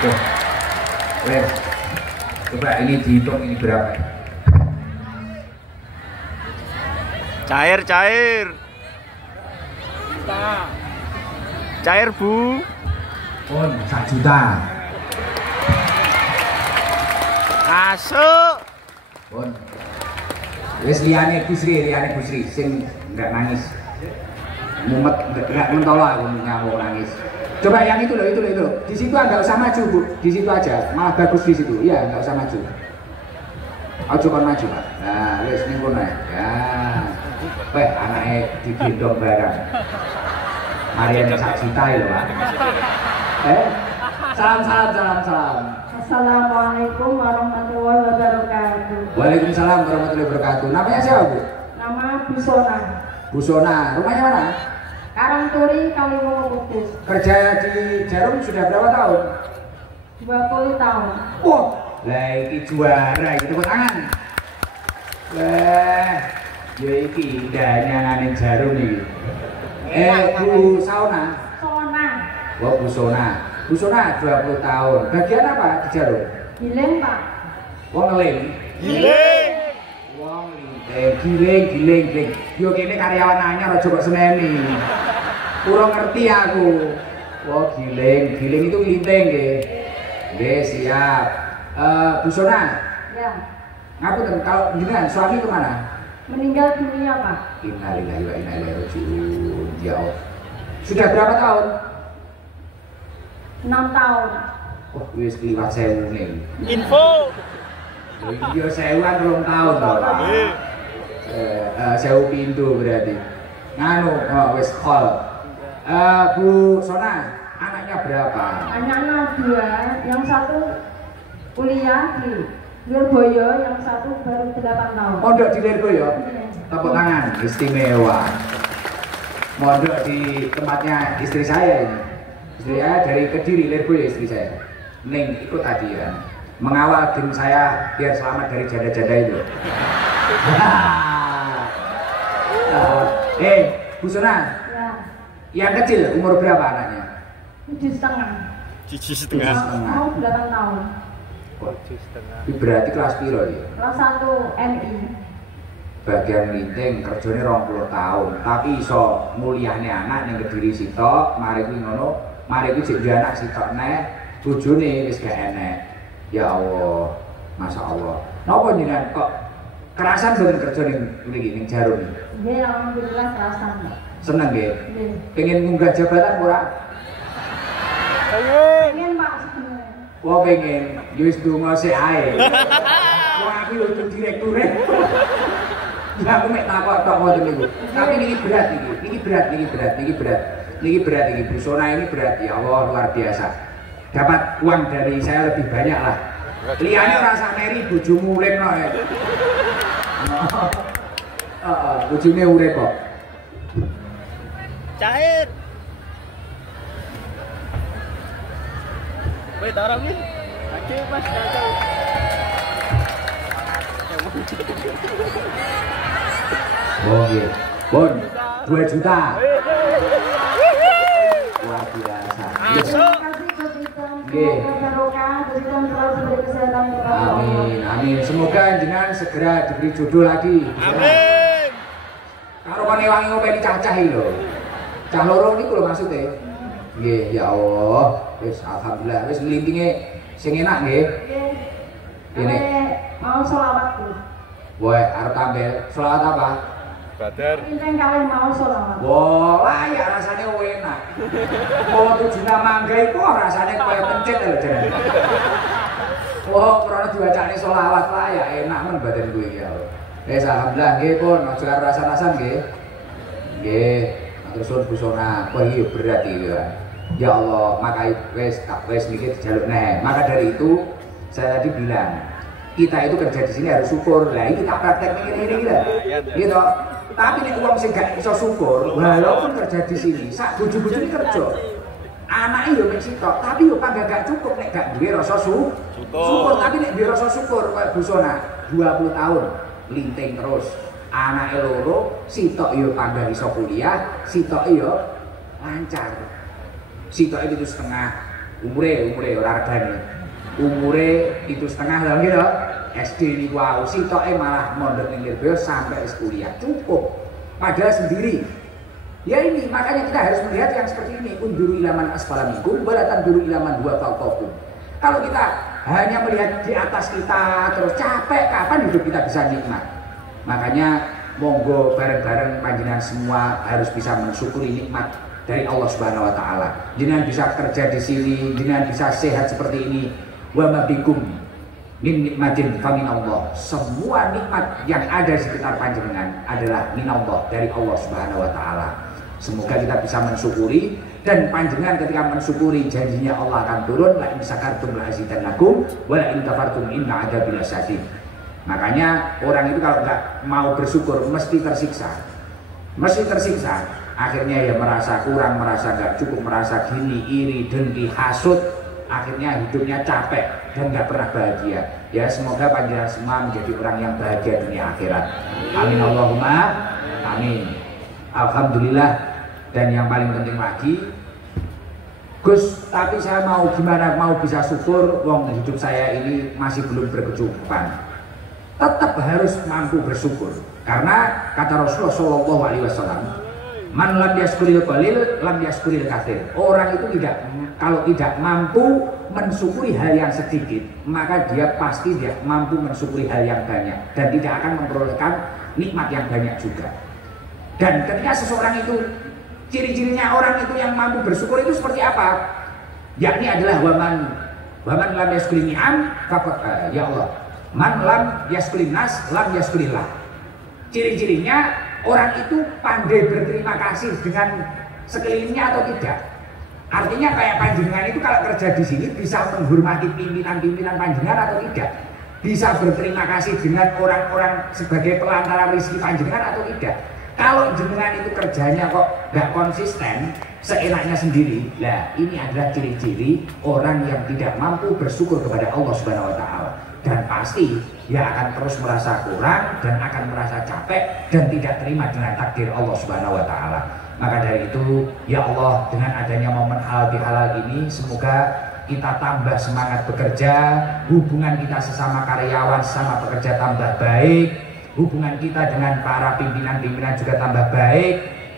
Tuh. Wes. Coba ini dihitung ini berapa? Cair. Cair Bu. Pun 1 juta. Masuk. Pun. Wes liyane Bu Sri sing enggak nangis. Mumet enggak mentolo aku ngamuk nangis. Coba yang itu loh. Di situ enggak usah maju, Bu. Di situ aja. Malah bagus di situ. Iya, enggak usah maju. Aja kon maju, Pak. Nah, wis ning kono ya. Weh, anake digendong barang. Mariane 1 juta lho, Pak. Salam. Assalamualaikum warahmatullahi wabarakatuh. Waalaikumsalam warahmatullahi wabarakatuh. Namanya siapa, Bu? Nama Busona. Busona. Rumahnya mana? Karangturi, Kaliwungu Kudus. Kerja di Jarum sudah berapa tahun? 20 tahun. Wah, lah iki juara, iki tepuk tangan. Wah, ya iki indahnya nganin Jarum iki. Bu Sauna. Sona. Wah, Bu Sona 20 tahun. Bagian apa di Jarum? Giling Pak. Wong ngeling. Giling. Wong giling. Yo kene karyawan anyar aja kok seneni. Kurang ngerti aku. Wah, giling itu linting nggih. Nggih, siap. Bu Sona. Ya. Ngapunten, kalau jenengan suami kemana? Meninggal dunia Pak. Innalillahi wa inna ilaihi raji'un. Ya Allah. Sudah berapa tahun? 6 tahun. Oh, wis kliwat 1000 nih. Info. Iya 1000-an 2 tahun lho, Pak. 1000 pintu berarti. Nganu, wis call. Bu Sona, anaknya berapa? Anaknya 2, yang 1 kuliah di Lirboyo, yang 1 baru 8 tahun. Mondok di Lirboyo? Tepuk tangan, istimewa. Mondok di tempatnya istri saya ini. Istri saya dari Kediri, Lirboyo istri saya. Neng ikut tadi kan, mengawal tim saya biar selamat dari janda-janda itu. Bu Sona, Ya. yang kecil umur berapa anaknya? 7,5. Cici setengah. Mau 8 tahun. Ini berarti kelas piro ya? Kelas 1 MI. bagian linting kerjane 20 tahun, tapi iso mulyane anak ning Kediri sitok, mari kuwi ngono, mari kuwi jek anak sitok neh, bojone wis gak enek. Ya Allah, Masya Allah. Napa jenengan kok kerasan boten kerja ning mriki ning Jarum? Nggih, alhamdulillah kerasan, Pak. Seneng nggih? Nggih. Pengen munggah jabatan ora? Pengen, Pak, sebenarnya. Wah pengen, ya wis donga sik ae. Wah aku yo direkture. Ya aku mek takok tok ngoten niku. Tapi niki berat iki. Niki berat iki. Busona ini berat ya Allah luar biasa. Dapat uang dari saya lebih banyak lah. Liyane rasa meri bojomu urip no ya. Bojone urip kok. Cair. Wait, orang ini. Oke, Mas, kacau. Oh iya, Bon, 2 juta. Luar biasa. Masuk. Amin, amin. Semoga jenengan segera diberi jodoh lagi. Amin. Karo kene wangi ngopeni cacah iki lho. Cah loro niku lho maksude. Nggih, ya Allah. Wis alhamdulillah wis nglintinge sing enak nggih. Ini mau sholawat tuh. Woi, arep tampil selawat apa? Badar. Ini kalian mau sholawat. Wah, layak rasanya enak. Mau 7 mangga itu rasanya kaya pencet lho jenengan. Wah, karena diwacane sholawat layak enak men badan gue ya. Wis alhamdulillah nggih pun aja karo rasa-rasan nggih. Nggih, matur suwun busana. Wah, iya berat iki ya. Ya Allah, maka wis niki dijaluk neh. Maka dari itu saya tadi bilang, kita itu kerja di sini harus syukur. Lah ini kita praktek ngene-ngene lah. Gitu. Tapi nek wong sing gak iso syukur, walaupun kerja di sini, sak bojo-bojone kerja. Anake yo mek sitok, tapi yo pangga gak cukup nek gak duwe rasa syukur. Tapi nek duwe rasa syukur kayak busona 20 tahun linting terus. Anake loro, sitok yo pangga iso kuliah, sitok yo lancar. Sitoke 7,5 umure ora regane. Umure 7,5 lho gitu. SD niku wae sitoke malah mondok ning Lirboyo sampai kuliah. Cukup. Padahal sendiri. Ya ini makanya kita harus melihat yang seperti ini. Unduru ilaman asfala minkum wa la tanduru ilaman huwa fawqakum. Kalau kita hanya melihat di atas kita terus capek, kapan hidup kita bisa nikmat? Makanya monggo bareng-bareng panjenengan semua harus bisa mensyukuri nikmat dari Allah Subhanahu wa taala. Jenengan bisa kerja di sini, jenengan bisa sehat seperti ini. Wa ma bikum min nikmatin fa min Allah. Semua nikmat yang ada di sekitar panjenengan adalah min Allah, dari Allah Subhanahu wa taala. Semoga kita bisa mensyukuri, dan panjenengan ketika mensyukuri janjinya Allah akan turun, la in syakartum la azidannakum wa la in kafartum inna adzabi lasyadid. Makanya orang itu kalau nggak mau bersyukur mesti tersiksa. Mesti tersiksa. Akhirnya ya merasa kurang, merasa nggak cukup, merasa gini, iri, dengki, hasut. Akhirnya hidupnya capek dan nggak pernah bahagia. Ya semoga panjenengan semua menjadi orang yang bahagia dunia akhirat. Amin Allahumma amin. Alhamdulillah. Dan yang paling penting lagi, Gus, tapi saya mau gimana, mau bisa syukur, wong hidup saya ini masih belum berkecukupan. Tetap harus mampu bersyukur, karena kata Rasulullah SAW, man lam yaskuril qalil lam yaskuril katsir. Orang itu kalau tidak mampu mensyukuri hal yang sedikit, maka dia pasti tidak mampu mensyukuri hal yang banyak dan tidak akan memperolehkan nikmat yang banyak juga. Dan ketika seseorang itu, ciri-cirinya orang itu yang mampu bersyukur itu seperti apa? Yakni adalah waman lam yaskurin ni'am faqad ya Allah. Man lam yaskurin nas lam yaskurillah. Ciri-cirinya orang itu pandai berterima kasih dengan sekelilingnya atau tidak. Artinya kayak panjenengan itu kalau kerja di sini bisa menghormati pimpinan-pimpinan panjenengan atau tidak. Bisa berterima kasih dengan orang-orang sebagai pelantara rezeki panjenengan atau tidak. Kalau jenengan itu kerjanya kok nggak konsisten, seenaknya sendiri, lah ini adalah ciri-ciri orang yang tidak mampu bersyukur kepada Allah Subhanahu wa taala. Dan pasti dia akan terus merasa kurang dan akan merasa capek dan tidak terima dengan takdir Allah Subhanahu wa taala. Maka dari itu, ya Allah, dengan adanya momen halal bihalal ini, semoga kita tambah semangat bekerja, hubungan kita sesama karyawan, sesama pekerja tambah baik. hubungan kita dengan para pimpinan-pimpinan juga tambah baik,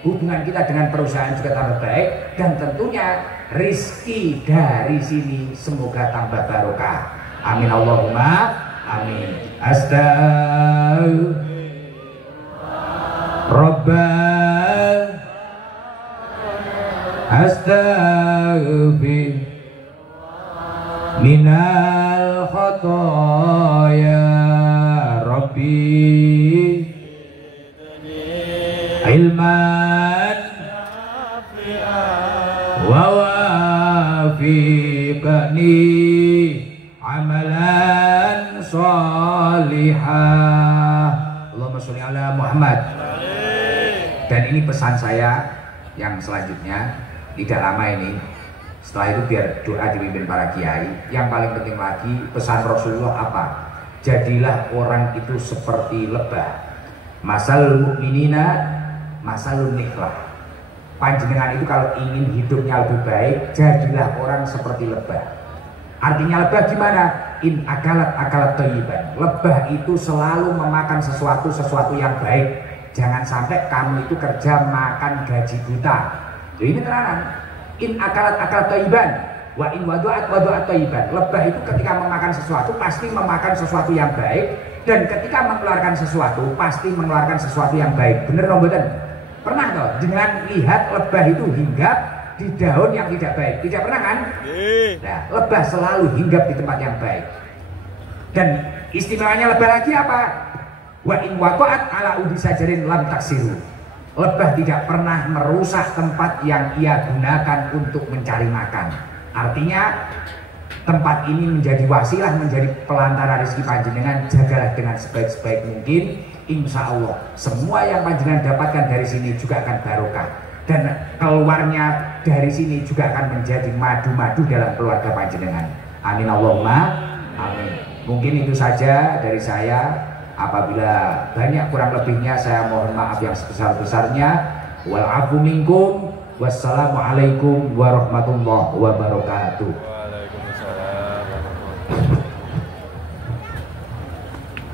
hubungan kita dengan perusahaan juga tambah baik, dan tentunya rizki dari sini semoga tambah barokah. Amin Allahumma amin. Astaghfir minal khotoya Rabbi ilman wa wafiqni amalan sholihah. Allahumma sholli ala Muhammad. Dan ini pesan saya yang selanjutnya, tidak lama ini. Setelah itu biar doa dipimpin para kiai. Yang paling penting lagi pesan Rasulullah apa? Jadilah orang itu seperti lebah. Masalul mu'minina masalun nikhlah. Panjenengan itu kalau ingin hidupnya lebih baik, jadilah orang seperti lebah. Artinya lebah gimana? In akalat thayyiban. Lebah itu selalu memakan sesuatu yang baik. Jangan sampai kamu itu kerja makan gaji buta. Jadi ini terangan. In akalat thayyiban wa in wadu'at thayyiban. Lebah itu ketika memakan sesuatu pasti memakan sesuatu yang baik, dan ketika mengeluarkan sesuatu pasti mengeluarkan sesuatu yang baik. Bener dong mboten? Pernah toh dengan lihat lebah itu hinggap di daun yang tidak baik? Tidak pernah kan? Nah, lebah selalu hinggap di tempat yang baik. Dan istimewanya lebah lagi apa? Wa in waqa'at ala udi sajarin lam taksiru. Lebah tidak pernah merusak tempat yang ia gunakan untuk mencari makan. Artinya tempat ini menjadi wasilah, menjadi pelantara rezeki panjenengan. Jagalah dengan sebaik-sebaik mungkin. Insya Allah semua yang panjenengan dapatkan dari sini juga akan barokah, dan keluarnya dari sini juga akan menjadi madu-madu dalam keluarga panjenengan. Amin Allahumma amin. Mungkin itu saja dari saya. Apabila banyak kurang lebihnya saya mohon maaf yang sebesar-besarnya. Wal afu minkum. Wassalamualaikum warahmatullahi wabarakatuh. Waalaikumsalam.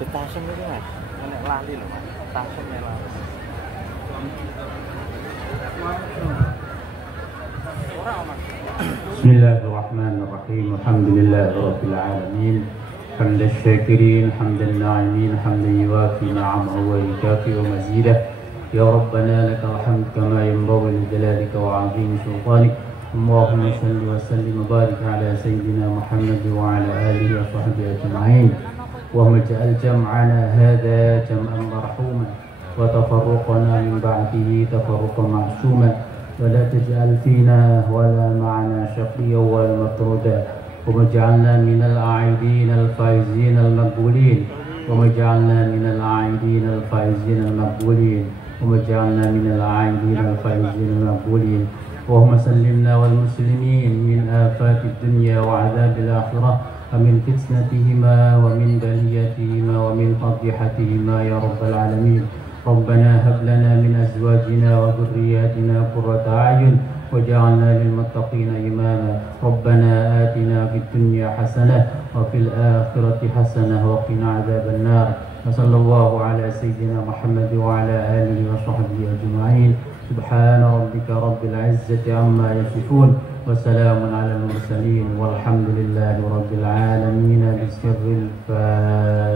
Tasem itu Mas. Nek lali lho Mas. Tasemnya lali. Bismillahirrahmanirrahim. Alhamdulillahirabbil alamin. حمد الشاكرين حمد الناعمين حمدا يوافي نعمه ويكافئ مزيده. يا ربنا لك الحمد كما ينبغي لجلالك وعظيم سلطانك. اللهم صل وسلم وبارك على سيدنا محمد وعلى اله وصحبه اجمعين. اللهم اجعل جمعنا هذا جمعا مرحوما وتفرقنا من بعده تفرقا معصوما، ولا تجعل فينا ولا معنا شقيا ولا مطرودا. ومجعلنا من العائدين الفائزين المقبولين. ومجعلنا من العائدين الفائزين المقبولين. ومجعلنا من العائدين الفائزين المقبولين. اللهم سلمنا والمسلمين من آفات الدنيا وعذاب الآخرة، ومن فتنتهما ومن بليتهما ومن فضيحتهما يا رب العالمين. ربنا هب لنا من أزواجنا وذرياتنا قرة أعين وجعلنا للمتقين إماما. ربنا آتنا في الدنيا حسنة وفي الآخرة حسنة وقنا عذاب النار. وصلى الله على سيدنا محمد وعلى آله وصحبه أجمعين. سبحان ربك رب العزة عما يصفون وسلام على المرسلين والحمد لله رب العالمين. بسر الفاتحة.